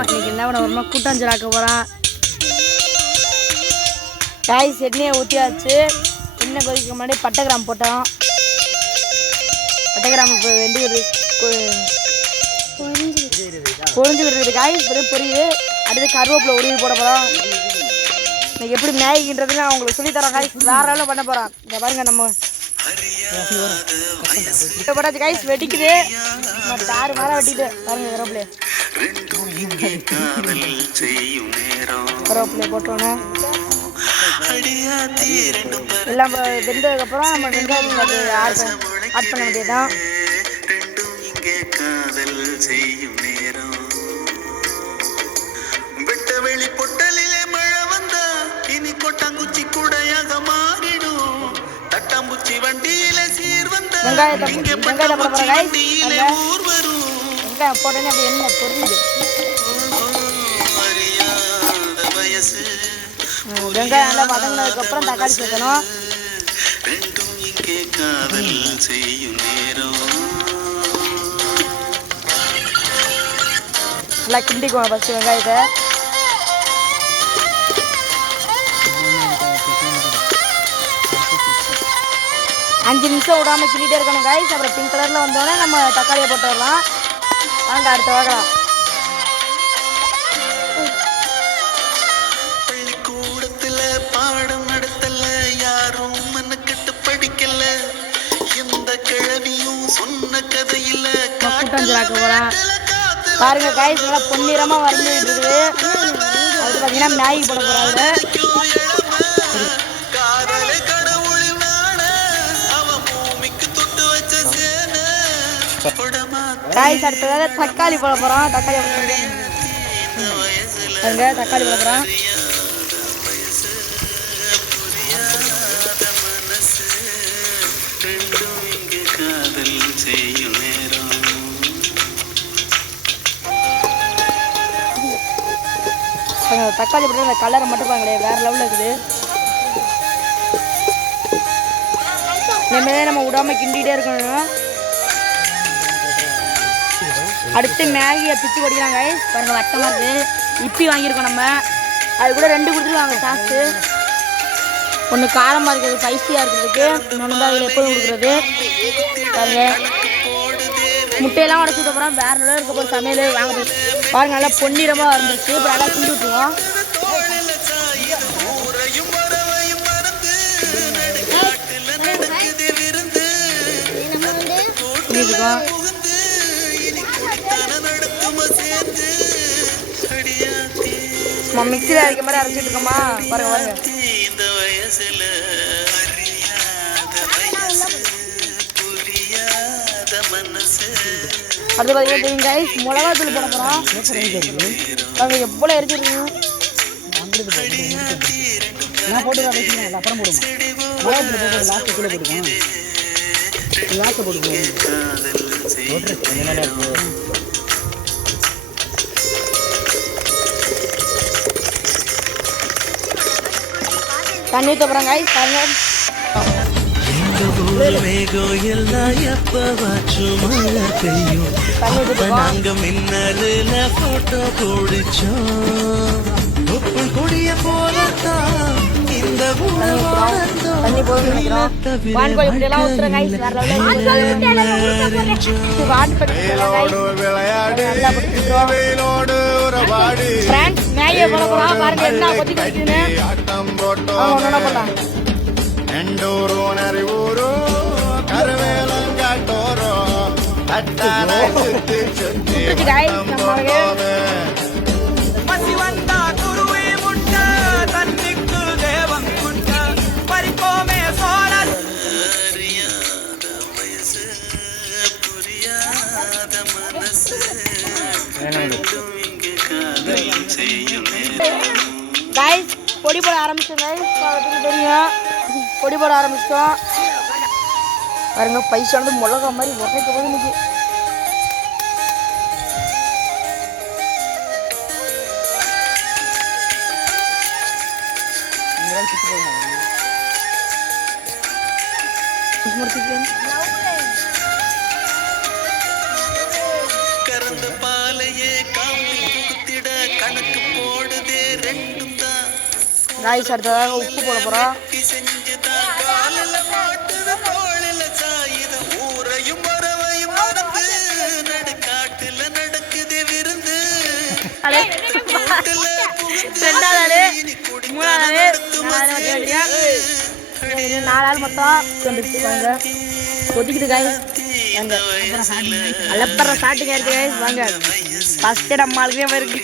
போகிறோம். இன்றைக்கி என்ன பண்ண போகிறோம்னா கூட்டாஞ்சோறு ஆக்க போகிறோம். காய்ஸ் எண்ணெயை ஊற்றியாச்சு. எண்ணெய் கொதிக்க முன்னாடி பட்டை கிராம்பு போட்டோம். பட்டை கிராம்பு இப்போ பொரிஞ்சுக்கிட்டு இருக்குது. காய்ஸ் இப்போ பொரியுது. அடுத்து கருவேப்பிலை உருவி போட போகிறோம். இன்னைக்கு எப்படி மேகின்றதுன்னு நான் உங்களுக்கு சொல்லித்தரோம். காய்ஸ் வேறு லெவலில் பண்ண போகிறோம். இங்கே பாருங்கள் நம்ம போட்டாச்சு. காய்ஸ் வெடிக்குது. தாறு மாற வெட்டிட்டு பாருங்கள் கருவேப்பிலை போட்டோன்னே எல்லாம் வெந்ததுக்கப்புறம் நம்ம வெங்காயம் ஆட் பண்ண வேண்டியதுதான். வெங்காயத்தை போட போகிற காய்ஸ். வெங்காயம் போட்டோன்னே அப்படி எண்ணெய் பொரியுது. வெங்காயம் நல்லா வதங்கினதுக்கப்புறம் தக்காளி சேர்க்கணும். நல்லா கிண்டிக்குவோம் ஃபஸ்ட்டு வெங்காயத்தை. அஞ்சு நிமிஷம் விடாமல் கிண்டிகிட்டே இருக்கணும் காய்ஸ். அப்புறம் பிங்க் கலரில் வந்தோடனே நம்ம தக்காளியை போட்டு வரலாம். வாங்க அடுத்து வாங்கலாம். கூட்டாஞ்சோறு போகிறேன் பாருங்க காய்ஸ். நல்லா பொன்னிறமாக வந்துட்டு இருக்குது. அதுக்கு பார்த்தீங்கன்னா மேகி போட போகிறாங்க. காய்ஸ் அடுத்ததாக தக்காளி போட போகிறோம். தக்காளி தக்காளி போட போகிறோம். தக்காளி போட்டு அந்த கலரை மட்டும் பாருங்களே வேறு லெவலில் இருக்குது. இனிமேல் நம்ம விடாமல் கிண்டிகிட்டே இருக்கணும். அடுத்து மேகியை பிச்சு படிக்கிறாங்க பாருங்கள். வட்டமாக இருக்குது. இப்பி வாங்கியிருக்கோம் நம்ம. அது கூட 2 கொடுத்துருவாங்க சாஸு. ஒன்று காரமாக இருக்கிறது ஸ்பைஸியாக இருக்கிறதுக்கு, இன்னொன்று தான் அதில் எப்போதும் கொடுக்குறது. பாருங்கள் முட்டையெல்லாம் உடச்சி விட்ட போகிறோம். வேறு நல்லா இருக்க போகிற சமையல் வாங்க பாருங்கள். நல்லா பொன்னிறமாக இருந்துச்சு. இப்போ நல்லா கிண்டி விட்டுருவோம். நம்ம மிக்சியில் அரைக்க மாதிரி அரைச்சிட்டு இருக்கோமா பாருங்க பாருங்க. அடுத்து பார்த்தீங்கன்னா தெரியும் காய்ஸ் மிளகா தூள் போட போகிறோம். பாருங்க எவ்வளோ எரிச்சிருக்கீங்க. போட்டு அப்புறம் போடுவோம். மிளகா தூள் போட்டு லாஸ்ட்டு கீழே போட்டுக்கோங்க. லாஸ்ட்டு போட்டுக்கோங்க. தண்ணி ஊற்ற போகிறோம் காய்ஸ் பாருங்க. தண்ணி போதும் நினைக்கிறோம். வான்கோழி இப்படியெல்லாம் ஊற்றுறோம் காய்ஸ். ஃப்ரெண்ட்ஸ் மேகியை போட போகிறோம். பாருங்க என்ன கொத்தி கொதிக்குதுன்னு. ஒன்றா போடலாம். காய்ஸ் பொடி போட ஆரம்பிச்சோம் காய்ஸ். தெரியும் பொடி போட ஆரம்பிச்சிட்டோம். பாருங்க பைசா வந்து மிளகா மாதிரி உரைக்க போது இன்னைக்கு. கறந்த பாலையே காம்பி புகுத்திட காய்ஸ் அடுத்ததாக உப்பு போட போகிறோம். ரெண்டாவது மூணாவது நாலாவது மொத்தம் வந்துருச்சுவாங்க ஒதுக்கிட்டு காய்ஸ் வாங்க அலப்பற சாட்டுங்க இருக்கு காய்ஸ் வாங்க ஃபஸ்ட்டு நம்ம ஆளுக்கே இருக்கு.